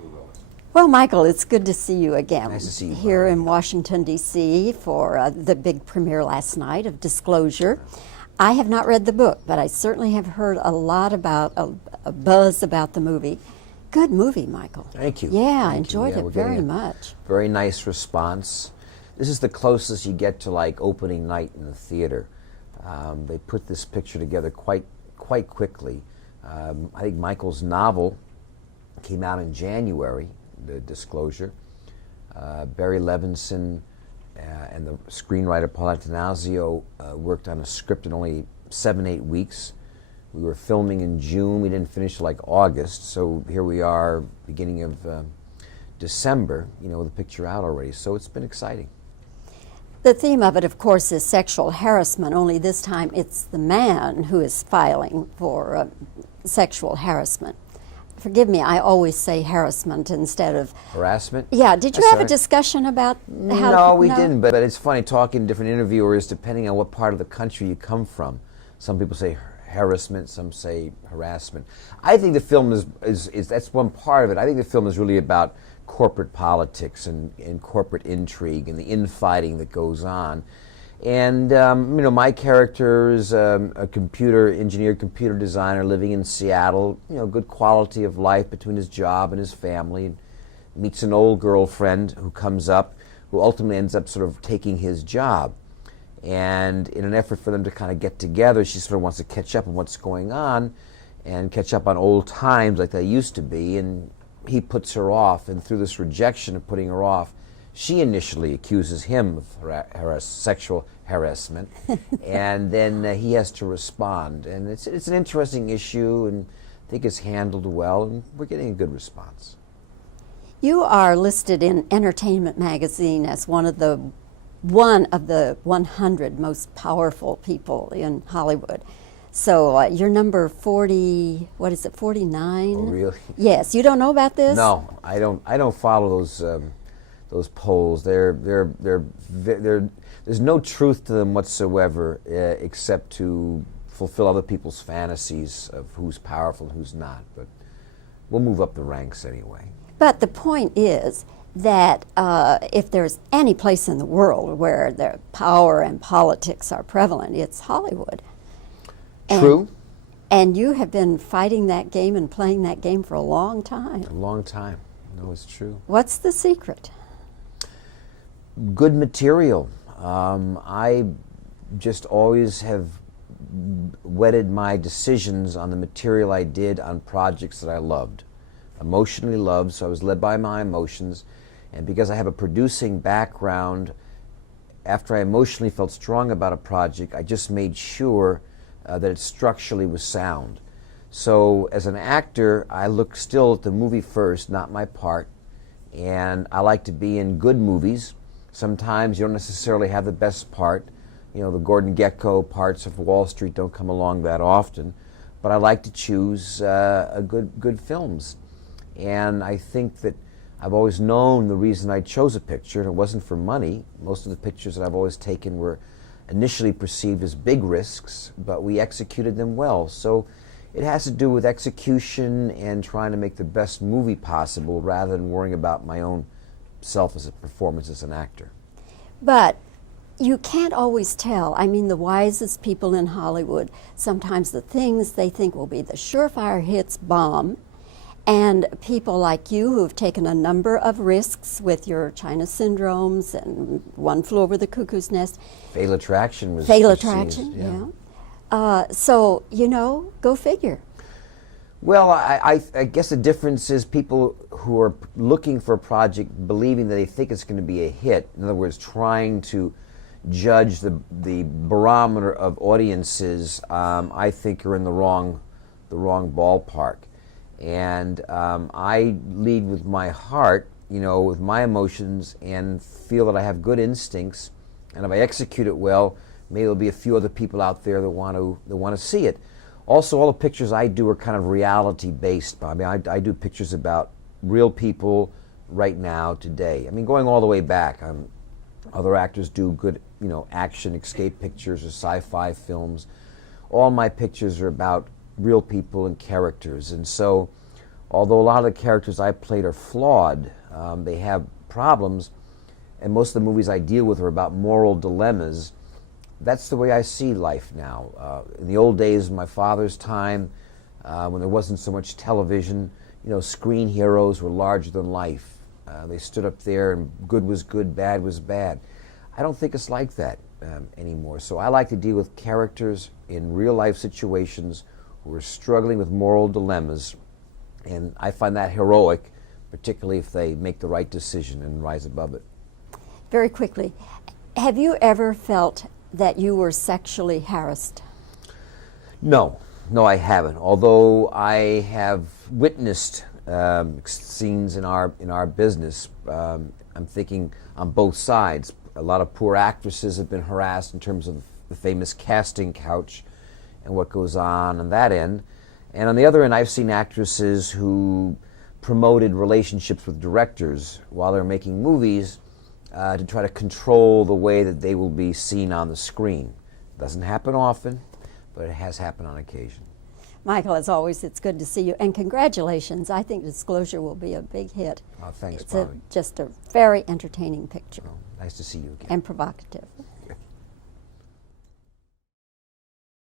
We will. Well, Michael, it's good to see you again. Nice to see you, here Barbara. in Washington, D.C. for the big premiere last night of Disclosure. I have not read the book, but I certainly have heard a lot about, a buzz about the movie. Good movie, Michael. Thank you. Yeah, I Thank you. enjoyed Yeah, it we're very getting a much. Very nice response. This is the closest you get to like opening night in the theater. They put this picture together quite quickly. I think Michael's novel came out in January, The Disclosure. Barry Levinson and the screenwriter Paul Antanasio worked on a script in only 7-8 weeks. We were filming in June. We didn't finish till like August. So here we are, beginning of December, with the picture out already. So it's been exciting. The theme of it, of course, is sexual harassment, only this time it's the man who is filing for sexual harassment. Forgive me, I always say harassment instead of... Harassment? Yeah, did you That's have all a right. discussion about how... No, we didn't, but it's funny talking to different interviewers depending on what part of the country you come from. Some people say harassment, some say harassment. I think the film is that's one part of it. I think the film is really about corporate politics and corporate intrigue and the infighting that goes on. And, my character is a computer engineer, computer designer living in Seattle, good quality of life between his job and his family. And meets an old girlfriend who comes up, who ultimately ends up sort of taking his job. And in an effort for them to kind of get together, she sort of wants to catch up on what's going on and catch up on old times like they used to be. And he puts her off, and through this rejection of putting her off, she initially accuses him of sexual harassment, and then he has to respond. And it's an interesting issue, and I think it's handled well, and we're getting a good response. You are listed in Entertainment Magazine as one of the 100 most powerful people in Hollywood. So you're number 40, what is it, 49? Oh, really? Yes. You don't know about this? No, I don't follow those polls. There's no truth to them whatsoever, except to fulfill other people's fantasies of who's powerful and who's not. But we'll move up the ranks anyway. But the point is that if there's any place in the world where the power and politics are prevalent, it's Hollywood. True. And you have been fighting that game and playing that game for a long time. A long time. No, it's true. What's the secret? Good material. I just always have wedded my decisions on the material I did on projects that I loved. Emotionally loved, so I was led by my emotions. And because I have a producing background, after I emotionally felt strong about a project, I just made sure that it structurally was sound. So as an actor, I look still at the movie first, not my part. And I like to be in good movies. Sometimes you don't necessarily have the best part. The Gordon Gekko parts of Wall Street don't come along that often. But I like to choose good films. And I think that I've always known the reason I chose a picture, and it wasn't for money. Most of the pictures that I've always taken were initially perceived as big risks, but we executed them well. So it has to do with execution and trying to make the best movie possible rather than worrying about my own self as a performance as an actor. But you can't always tell. I mean, the wisest people in Hollywood, sometimes the things they think will be the surefire hits bomb. And people like you who've taken a number of risks with your China syndromes and One Flew Over the Cuckoo's Nest. Fatal Attraction was... Fatal Attraction, yeah. So, go figure. Well, I guess the difference is people who are looking for a project believing that they think it's going to be a hit, in other words, trying to judge the barometer of audiences, I think are in the wrong ballpark. And I lead with my heart, with my emotions, and feel that I have good instincts. And if I execute it well, maybe there'll be a few other people out there that want to see it. Also, all the pictures I do are kind of reality-based. I mean, I do pictures about real people right now, today. I mean, going all the way back. Other actors do good, action escape pictures or sci-fi films. All my pictures are about real people and characters. And so although a lot of the characters I played are flawed, they have problems, and most of the movies I deal with are about moral dilemmas. That's the way I see life now. In the old days, my father's time, when there wasn't so much television, screen heroes were larger than life. They stood up there and good was good, bad was bad. I don't think it's like that anymore. So I like to deal with characters in real life situations who are struggling with moral dilemmas, and I find that heroic, particularly if they make the right decision and rise above it. Very quickly, have you ever felt that you were sexually harassed? No, I haven't. Although I have witnessed scenes in our business. I'm thinking on both sides. A lot of poor actresses have been harassed in terms of the famous casting couch and what goes on that end. And on the other end, I've seen actresses who promoted relationships with directors while they're making movies to try to control the way that they will be seen on the screen. Doesn't happen often, but it has happened on occasion. Michael, as always, it's good to see you, and congratulations. I think Disclosure will be a big hit. Thanks, It's Bobby. just a very entertaining picture. Well, nice to see you again. And provocative.